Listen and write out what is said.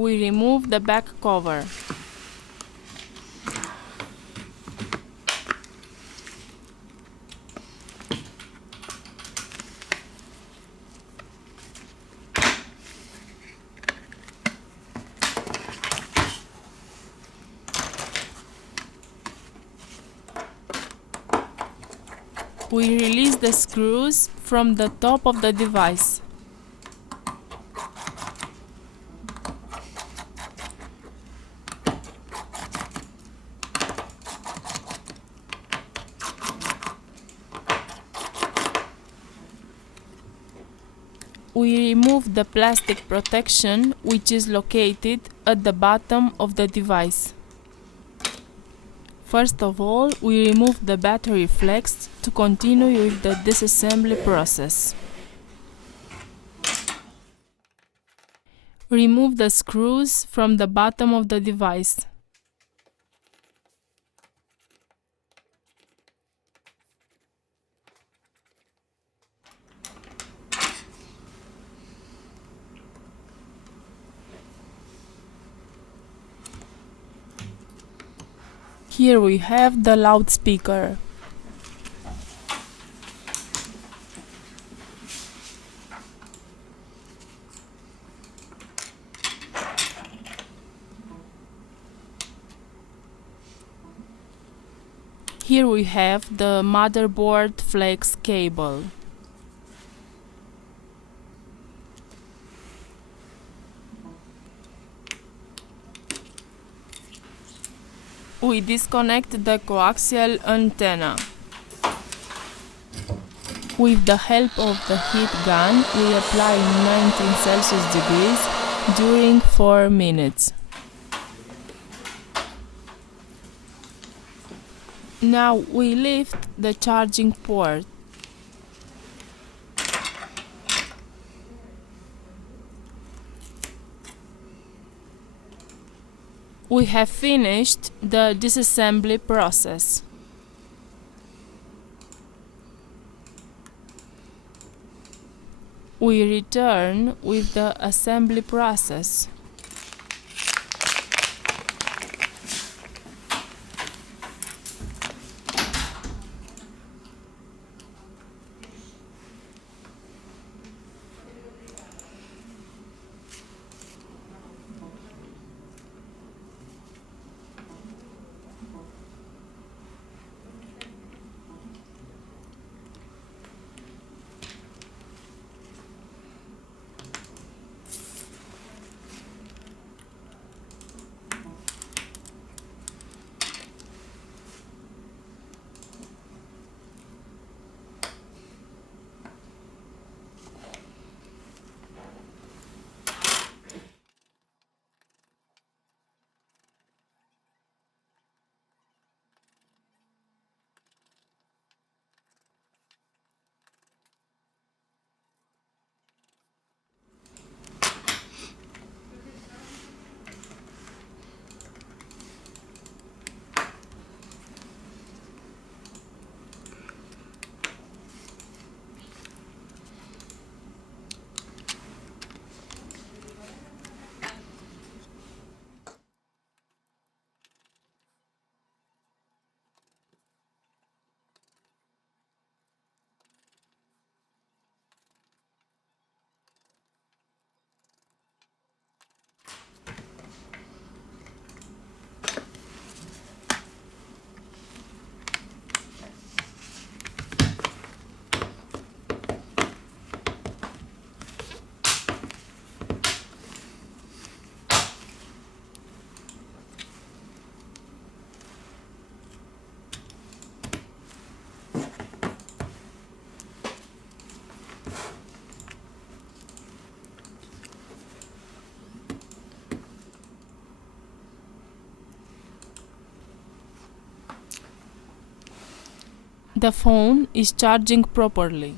we remove the back cover. We release the screws from the top of the device. We remove the plastic protection, which is located at the bottom of the device. First of all, we remove the battery flex to continue with the disassembly process. Remove the screws from the bottom of the device. Here we have the loudspeaker. Here we have the motherboard flex cable. We disconnect the coaxial antenna. With the help of the heat gun, we apply 19 Celsius degrees during 4 minutes. Now we lift the charging port. We have finished the disassembly process. We return with the assembly process. The phone is charging properly.